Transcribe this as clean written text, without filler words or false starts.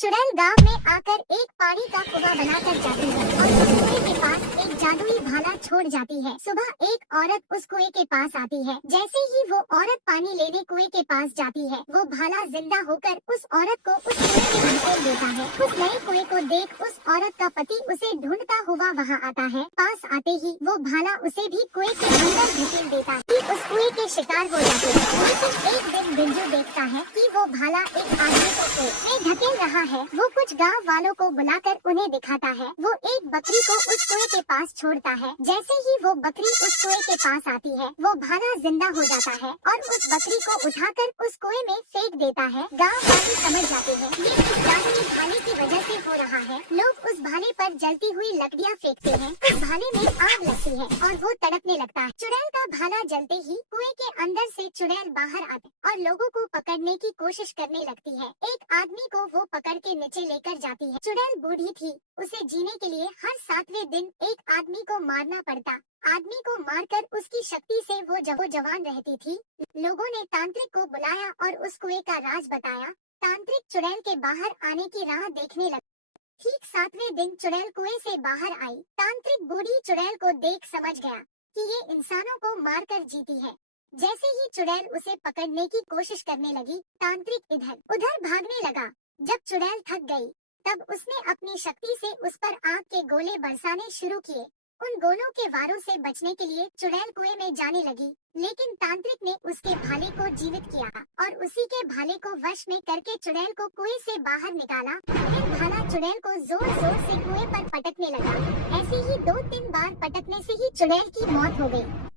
चुड़ैल गांव में आकर एक पानी का कुआं बनाकर जाती है और उस कुएं के पास एक जादुई भाला छोड़ जाती है। सुबह एक औरत उस कुएं के पास आती है। जैसे ही वो औरत पानी लेने कुएं के पास जाती है, वो भाला जिंदा होकर उस औरत को उस कुएं में धकेल देता है। उस नए कुएं को देख उस औरत का पति उसे ढूंढता हुआ वहाँ आता है। पास आते ही वो भाला उसे भी कुएं के अंदर धकेल देता है कि उस कुएं के शिकार हो जाते हैं। लेकिन एक दिन बिंजू देखता है कि वो भाला एक आदमी को कुएं में धकेल रहा है। वो कुछ गांव वालों को बुलाकर उन्हें दिखाता है। वो एक बकरी को उस कुएं के पास छोड़ता है। जैसे ही वो बकरी उस कुएं के पास आती है, वो भाला जिंदा हो जाता है और उस बकरी को उठाकर उस कुएं में फेंक देता है। गांव वाले समझ जाते हैं ये इस जादुई भाले की वजह से हो रहा है। लोग उस भाले पर जलती हुई लकड़ियां फेंकते हैं। उस भाले में आग लगती है और वो तड़पने लगता है। चुड़ैल का भाला जलते ही कुएं के अंदर से चुड़ैल बाहर आती और लोगों को पकड़ने की कोशिश करने लगती है। एक आदमी को वो पकड़ के नीचे लेकर जाती है। चुड़ैल बूढ़ी थी, उसे जीने के लिए हर 7वें दिन एक आदमी को मारना पड़ता। आदमी को मारकर उसकी शक्ति से वो जवान रहती थी। लोगों ने तांत्रिक को बुलाया और उस कुएं का राज बताया। तांत्रिक चुड़ैल के बाहर आने की राह देखने लगा। ठीक 7वें दिन चुड़ैल कुएं से बाहर आई। तांत्रिक बूढ़ी चुड़ैल को देख समझ गया कि ये इंसानों को मारकर जीती है। जैसे ही चुड़ैल उसे पकड़ने की कोशिश करने लगी, तांत्रिक इधर उधर भागने लगा। जब चुड़ैल थक गई, तब उसने अपनी शक्ति से उस पर आग के गोले बरसाने शुरू किए। उन गोलों के वारों से बचने के लिए चुड़ैल कुएं में जाने लगी, लेकिन तांत्रिक ने उसके भाले को जीवित किया और उसी के भाले को वश में करके चुड़ैल को कुएं से बाहर निकाला। फिर भाला चुड़ैल को जोर जोर से कुएं पर पटकने लगा। ऐसे ही 2-3 बार पटकने से ही चुड़ैल की मौत हो गई।